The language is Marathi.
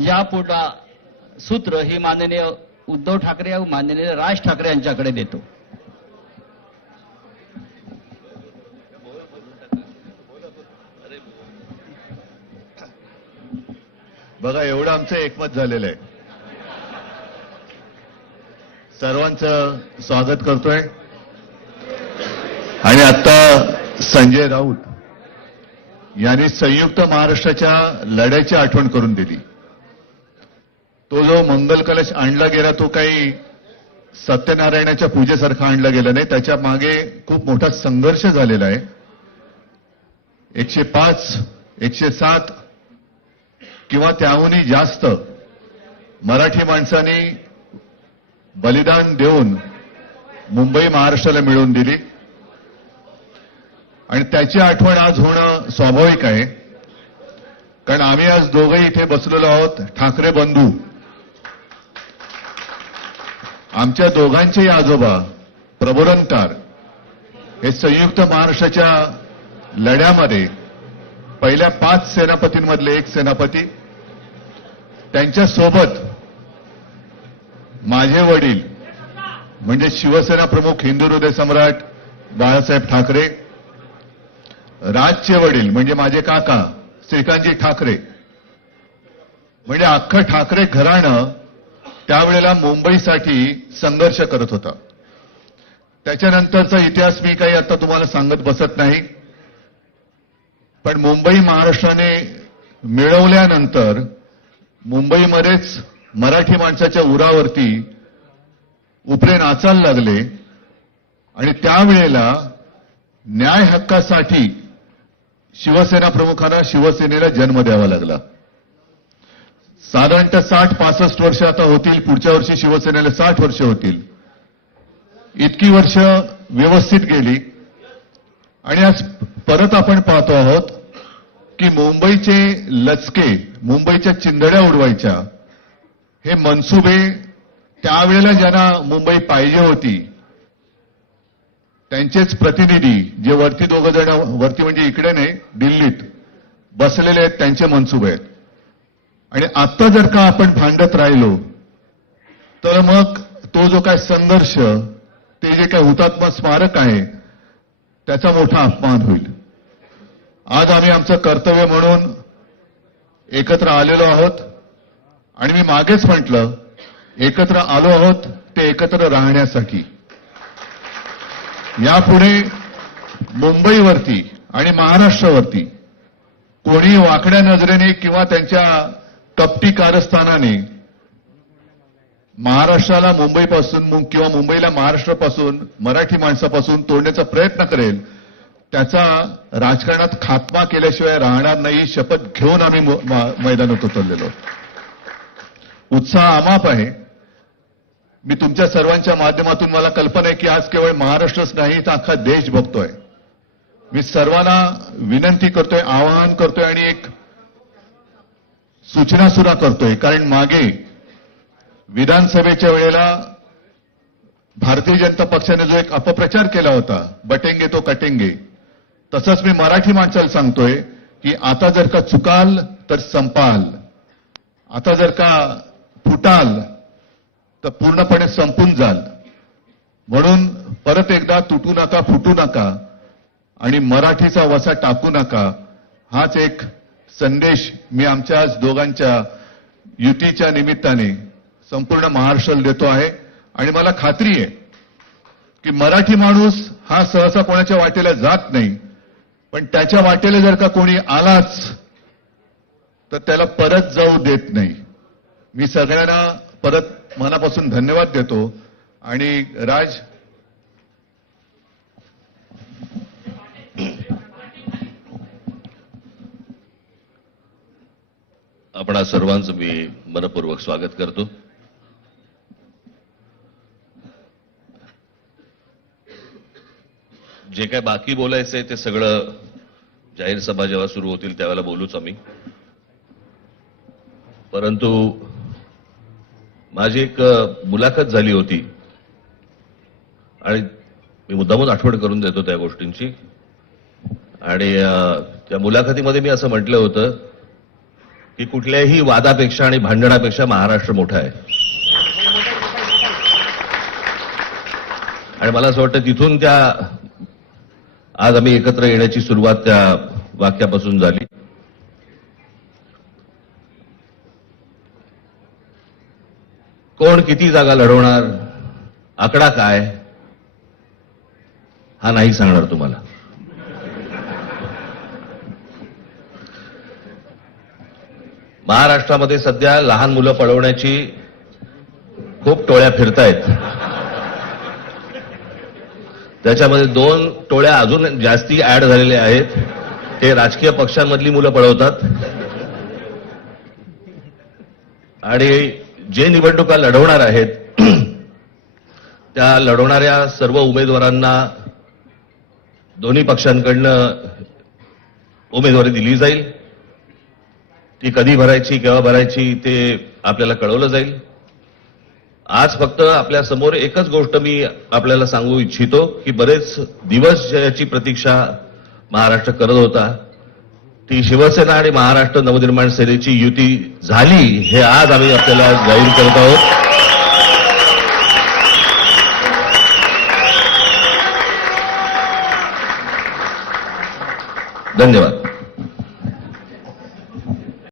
यापुढे सूत्र ही माननीय उद्धव ठाकरे व माननीय राज ठाकरे यांच्याकडे देतो. बघा, एवढं आमचं एकमत झालेलं आहे. सर्वांचं स्वागत करतोय. आणि आता संजय राऊत यांनी संयुक्त महाराष्ट्राच्या लढ्याची आठवण करून दिली. तो जो मंगल कलश आणला गेला तो काही सत्यनारायणाच्या पूजेसारखा आणला गेला नाही. त्याच्या मागे खूप मोठा संघर्ष झालेला आहे. 105, 107 किंवा त्याहूनही जास्त मराठी माणसांनी बलिदान देऊन मुंबई महाराष्ट्राला मिळवून दिली आणि त्याची आठवण आज होणं स्वाभाविक आहे. कारण आम्ही आज दोघंही इथे बसलेलो आहोत, ठाकरे बंधू. आमच्या दोघांचेही आजोबा प्रबोधनकार हे संयुक्त महाराष्ट्राच्या लढ्यामध्ये पहिल्या 5 सेनापतींमधले एक सेनापती. त्यांच्यासोबत माझे वडील म्हणजे शिवसेना प्रमुख हिंदू हृदय सम्राट बाळासाहेब ठाकरे, राजचे वडील म्हणजे माझे काका श्रीकांतजी ठाकरे, म्हणजे अख्खं ठाकरे घराणं त्यावेळेला मुंबईसाठी संघर्ष करत होता. त्याच्यानंतरचा इतिहास मी काही आता तुम्हाला सांगत बसत नाही. पण मुंबई महाराष्ट्राने मिळवल्यानंतर मुंबईमध्येच मराठी माणसाच्या उरावरती उपरे नाचायला लागले आणि त्यावेळेला न्याय हक्कासाठी शिवसेना प्रमुखांना शिवसेनेला जन्म द्यावा लागला. साधारणतः 60-65 वर्ष आता होतील. पुढच्या वर्षी शिवसेनेला 60 वर्ष होतील. इतकी वर्ष व्यवस्थित गेली आणि आज परत आपण पाहतो आहोत की मुंबईचे लचके, मुंबईच्या चिंधड्या उडवायच्या हे मनसुबे त्यावेळेला ज्यांना मुंबई पाहिजे होती त्यांचेच प्रतिनिधी जे वरती दोघं जण, वरती म्हणजे इकडे नाही दिल्लीत बसलेले आहेत, त्यांचे मनसुबे आहेत. आणि आता जर का आपण भांडत राहिलो तर मग तो जो काय संघर्ष, ते जे काय हुतात्मा स्मारक आहे त्याचा मोठा अपमान होईल. आज आम्ही आमचं कर्तव्य म्हणून एकत्र आलेलो आहोत आणि मी मागेच म्हटलं एकत्र आलो आहोत ते एकत्र राहण्यासाठी. यापुढे मुंबईवरती आणि महाराष्ट्रावरती कोणी वाकड्या नजरेने किंवा त्यांच्या कपटी कारस्थानाने महाराष्ट्राला मुंबईपासून किंवा मुंबईला महाराष्ट्रापासून, मराठी माणसापासून तोडण्याचा प्रयत्न करेल त्याचा राजकारणात खात्मा केल्याशिवाय राहणार नाही. शपथ घेऊन आम्ही मैदानात उतरलेलो. उत्साह अमाप आहे. मी तुमच्या सर्वांच्या माध्यमातून, मला कल्पना आहे की आज केवळ महाराष्ट्रच नाही तर अख्खा देश बघतोय. मी सर्वांना विनंती करतोय, आवाहन करतोय आणि एक सूचना सुद्धा करतोय. कारण मागे विधानसभेच्या वेळेला भारतीय जनता पक्षाने जो एक अपप्रचार केला होता, बटेंगे तो कटेंगे, तसंच मी मराठी माणसाला सांगतोय की आता जर का चुकाल तर संपाल, आता जर का फुटाल तर पूर्णपणे संपून जाल. म्हणून परत एकदा तुटू नका, फुटू नका आणि मराठीचा वसा टाकू नका. हाच एक संदेश मी आमच्या आज दोघांच्या युतीच्या निमित्ताने संपूर्ण महाराष्ट्राला देतो आहे. आणि मला खात्री आहे की मराठी माणूस हा सहसा कोणाच्या वाटेला जात नाही, पण त्याच्या वाटेला जर का कोणी आलाच तर त्याला परत जाऊ देत नाही. मी सगळ्यांना परत मनापासून धन्यवाद देतो. आणि राज, आपणा सर्वांचं मी मनपूर्वक स्वागत करतो. जे काय बाकी बोलायचंय ते सगळं जाहीर सभा जेव्हा सुरू होतील त्यावेळेला बोलूच आम्ही. परंतु माझी एक मुलाखत झाली होती आणि मी मुद्दामच आठवण करून देतो त्या गोष्टींची. आणि त्या मुलाखतीमध्ये मी असं म्हटलं होतं की कुठल्याही वादापेक्षा आणि भांडणापेक्षा महाराष्ट्र मोठा आहे. आणि मला असं वाटतं तिथून त्या आज आम्ही एकत्र येण्याची सुरुवात त्या वाक्यापासून झाली. कोण किती जागा लढवणार, आकडा काय, हा नाही सांगणार तुम्हाला. महाराष्ट्रामध्ये सध्या लहान मुलं पळवण्याची खूप टोळ्या फिरतायत. त्याच्यामध्ये 2 टोळ्या अजून जास्ती ऍड झालेल्या आहेत. ते राजकीय पक्षांमधली मुलं पळवतात आणि जे निवडणुका लढवणार आहेत त्या लढवणाऱ्या सर्व उमेदवारांना दोन्ही पक्षांकडनं उमेदवारी दिली जाईल. ती कधी भरायची, केव्हा भरायची ते आपल्याला कळवलं जाईल. आज फक्त आपल्या समोर एकच गोष्ट मी आपल्याला सांगू इच्छितो की बरेच दिवस याची प्रतीक्षा महाराष्ट्र करत होता. ती शिवसेना आणि महाराष्ट्र नवनिर्माण सेनेची युती झाली हे आज आम्ही आपल्याला जाहीर करत आहोत. धन्यवाद.